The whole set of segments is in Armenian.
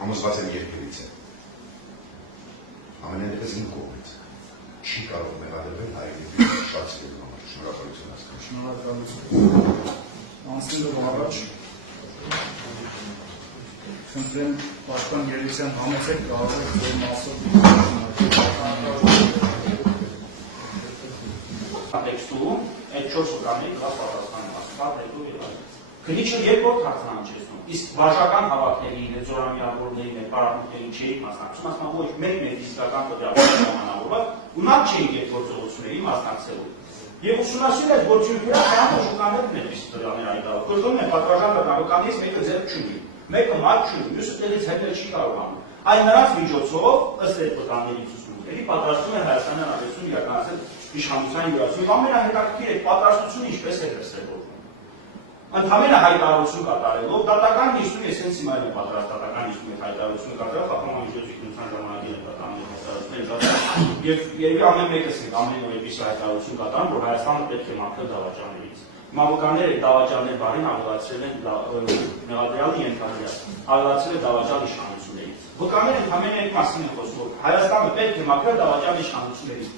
Համոզված եմ երկրից է, ամենայնպես իմ կողմից, չի կարող մեղադրվել հայրենի շատ սիրելու համար, շնորհակալություն հասկանում։ Շնորհակալություն։ Անցնելով առաջ, խնդրեմ պաշտպան Գելիցյան համեցեք կարող եք ձեր մասով տեքստում այդ 4 օրգանների դրա պատասխանում ասում, քննիչը երկրորդ հարցն անջեցնում, իսկ վարժական հավաքների, զորամիավորների, պարապմունքների չէի մասնակցում, ասում ոչ մեկ ֆիզիկական պատճառով ժամանակով ունակ չէինք այդ գործողությունների մասնակցելու։ Եվ ուսումնասիրել այդ գործունեությունը հայտնի շուկաներն են իսկ դրաներ այդտեղ։ Գործում են պատվարժան բնակականից մեկը ձեռք չունի, մեկը մատ չունի, մյուսը տեղից հետել չի կարողանում։ Այն նրանց միջոցով ըստ այդ վտանգների ուսումնասիրների պատրաստում է Հայաստանի Հանրապետություն իրականացնել իշխանության յուրացում։ Ամենահետաքրքիրը այդ պատրաստությունը ինչպես է դրսևորվում։ Ընդհանրապես հայտարարություն կատարելով դատական նիստում ես հենց հիմա եմ պատրաստ դատական նիստում հայտարարություն կատարել խախտումների միջոցառման ժամանակին դատական հայտարարություններ եւ երբ ամեն մեկս է ամեն օր էպիսի հայտարարություն կատարում որ Հայաստանը պետք է մաքրել դավաճաններից մամուկանները դավաճաններ բառին ավելացրել են մեղադրյալի ենթադրյալ ավելացրել է դավաճան իշխանություններից վկաները ընդհանրապես այդ մասին են խոսում որ Հայաստանը պետք է մաքրել դավաճան իշխանություններից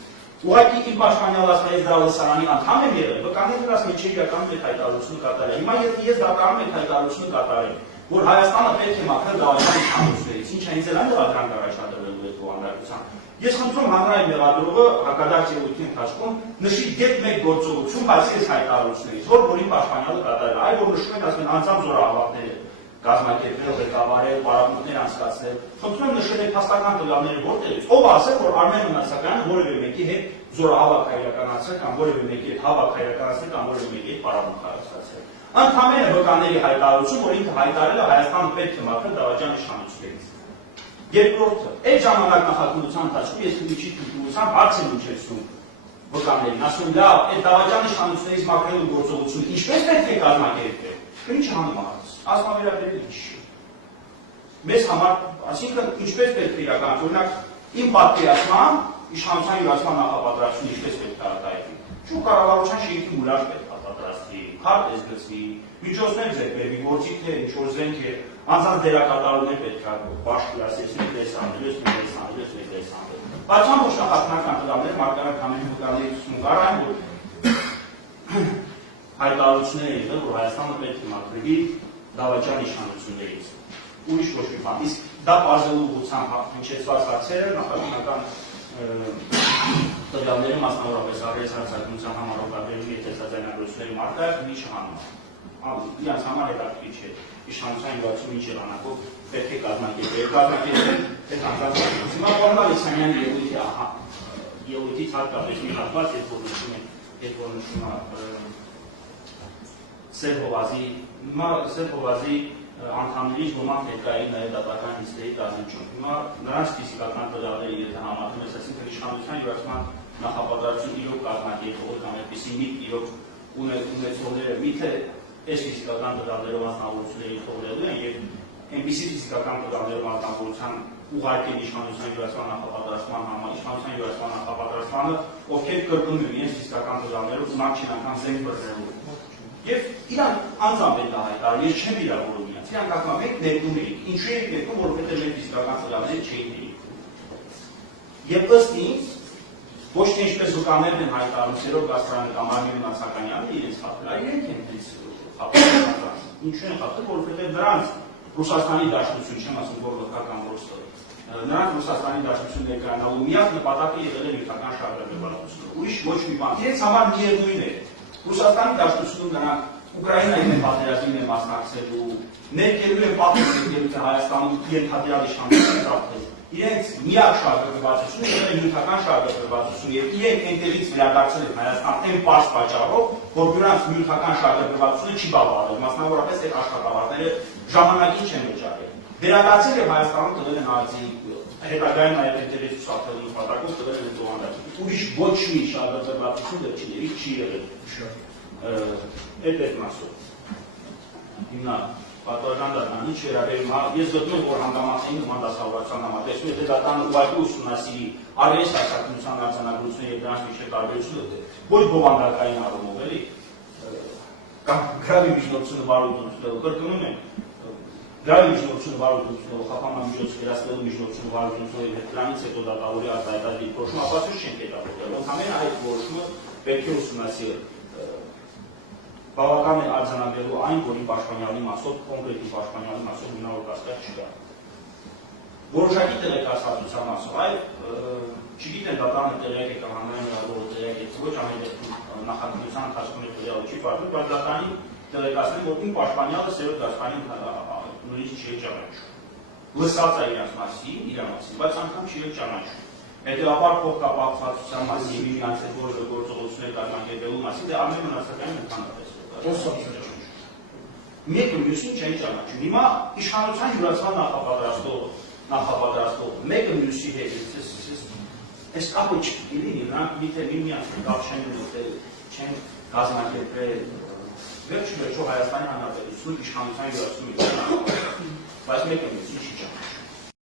Ուղղակի իմ պաշտպանյալացնից դրա լսարանի անդամ եմ եղել, վկաները դրաս մեջ իրականում այդ հայտարարությունը կատարել։ Հիմա ես դատարանում այդ հայտարարությունը կատարել, որ Հայաստանը պետք է մաքրել դավաճան իշխանություններից, ինչ հենց էլ այն դրադրանք առաջադրելու այդ բովանդակության։ Ես խնդրում հանրային մեղադրողը հակադարձ ելույթի ընթացքում նշի գետ մեկ գործողություն, բայց այս հայտարարություններից, որի պաշտպանյալը կատարել, այ որ նշում են ասում են անձամբ զորահավաքները կազմակերպել, ղեկավարել, պարապմունքներ անցկացնել։ Խնդրում եմ նշել այդ հաստատական տվյալները որտեղից։ Ով ասել, որ Արմեն Մնացակյանը որևէ մեկի հետ զորահավաք իրականացրել կամ որևէ մեկի հետ հավաք իրականացրել կամ որևէ մեկի հետ պարապմունք իրականացրել։ Ընդհանրապես վկաների հայտարարություն, որ ինքը հայտարարել է Հայաստանը պետք է մաքրել դավաճան իշխանություններից։ Երկրորդը, այդ ժամանակ նախագծության ընթացքում ես քիչ քիչությամբ հարց եմ ուղղեցնում վկաներին, ասում լավ, այդ դավաճան իշխանություններից մաքրելու գործողությունը ինչպես պետք է կազմակերպել։ Ինչ համեմատում Ազգավերաբերել ինչ մեզ համար, այսինքն ինչպես պետք է իրականացնել, օրինակ իմ պատկերացմամբ իշխանության յուրացման նախապատրաստությունը ինչպես պետք է արտահայտվի։ Շուտ կառավարության շենքի մուրաժ պետք է պատրաստվի, քարտեզ գծվի, միջոցներ ձեռք բերվի, գործիքներ, ինչ-որ զենքեր, անձանց դերակատարումներ պետք է բաշխի ասեցին տեսանելուց, տեսանել։ Բայց ամբողջ նախագահական տվյալները մարգարետ Համենի վկաների ուսում կարան, որ հայտարարությունները եղել, որ Հայաստանը պետք է մաքրվի դավաճան իշխանություններից, ուրիշ ոչ մի բան, իսկ դա պարզելու ուղղությամբ հնչեցված հարցերը նախագահական տվյալները մասնավորապես առես հարցակնության համառողաբերում եթերցաձայնագրությունների մարտահայտ մի չհանում իրանց համար հետաքրքիր չէ, իշխանության յուրացում ինչ եղանակով պետք է կազմակերպել այդ անձանց հիմա Պարոն Ալեքսանյանի ելույթից հատկապես մի հատված երբ որ նշում է Սերհովազի անդամներից ոմանք հետկային նաև դատական նիստերի կազմիչում։ Հիմա նրանց ֆիզիկական տվյալները եթե համատում ես, այսինքն իշխանության յուրացման նախապատրաստություն իրոք կազմակերպող կամ այդպիսի մի իրոք ունեցողները միթե այս ֆիզիկական տվյալներով անձնավորությունների թողնելու են եւ այնպիսի ֆիզիկական տվյալներով անձնավորության ուղարկել իշխանության յուրացման նախապատրաստման համար, իշխանության յուրացման նախապատրաստմանը, ովքեր կրկնում են իրենց ֆիզիկական տվյալներով ունակ չեն անգամ զենք բռնելու։ Եվ իրանք անձամբ են հայտարարել, ես չեմ վիրավորում իրանք, իրանք անգամ եք ներկում էիք, ինչու եք ներկում, որովհետև մեր ֆիզիկական տվյալները չէին ներկում։ Եվ ըստ ինձ, ոչ թե ինչպես վկաներն են հայտարարում Սերով Գաստրյանը կամ Արմեն Մնացականյանը իրենց խախտել, այլ իրենք են իրենց խախտել։ Ինչու են խախտել, որովհետև նրանց Ռուսաստանի Դաշնություն, չեմ ասում որ լոկական որսը, նրանց Ռուսաստանի Դաշնություն ներկայանալու միակ նպատակը եղել է նյութական շարժակապահությունը։ Ուրիշ ոչ մի բան։ Իրենց համար միևնույն է։ Ռուսաստանի Դաշնությունում նրանք Ուկրաինայի մեր պատերազմին է մասնակցելու, ներկելու են պատերազմի Հայաստանում ենթադրյալ իշխանության ծախսել։ Իրենց միակ շահագրգռվածությունը եղել է նյութական շահագրգռվածություն եւ իրենք այնտեղից վերադարձել են Հայաստան այն պարզ պատճառով, որ դրանց նյութական շահագրգռվածությունը չի բավարարել, մասնավորապես այդ աշխատավարձերը ժամանակին չեն վճարել։ Վերադարձել եւ Հայաստանում տվել են ԱԶ-ի հետագայում նաև այնտեղից ցուցակելու նպատակով տվել են զոհանրացում։ Ուրիշ ոչ մի շահագրգռվածություն դեռ չի եղել։ Այդ մասով։ Հիմա պատվական դատան ինչ վերաբերում է, ես գտնում եմ, որ հանգամանքային նման դասավորացան համատեսում, եթե դատանը ուղղակի ուսումնասիրի արվեստի հասարակության արձանագրությունը եւ դրանց միջև տարբերությունը, ոչ բովանդակային առումով էլի, կամ գրավի միջնորդությունը վարույթունցնելով, կրկնում եմ, գրավի միջնորդությունը վարույթունցնելով, խափանման միջոց վերացնելու միջնորդությունը վարույթունցնելով եւ դրանից հետո դատավորի արտահայտած դիրքորոշումը ապացույց չեն կետավորել, ընդհանրապես այդ որոշումը պետք է ուսումնասիրել։ Բավական է արձանագրելու այն, որի պաշտպանյալի մասով, կոնկրետի պաշտպանյալի մասով հիմնավոր կասկած չկա։ Որոշակի տեղեկացվածության մասով, այլ չգիտեն դատարանը տեղյակ է կամ հանրային հրավերը տեղյակ է, ոչ ամեն դեպքում նախաքննության ընթացքում է տեղյակ չի պատմում, բայց դատարանի տեղեկացնել, որ իմ պաշտպանյալը Սերոտ Գասպարյանին նույնիսկ չի ճանաչում։ Լսած է իրաց մասին, բայց անգամ չի ճանաչում։ Հետևաբար փոխկապակցվածության մասին, միմյանց հետ որևէ գործողություններ կազմակերպելու մասին, դե ամեն մնացածային ընդհանրապես Մեկը մյուսին չեն ճանաչում։ Հիմա իշխանության յուրացման նախապատրաստող մեկը մյուսի հետ այս կապը չլինի, նրանք միթե միմյանց կապ չեն կազմակերպել վերջո Հայաստանի Հանրապետությունը իշխանության յուրացումը, բայց մեկը մյուսին չի ճանաչում։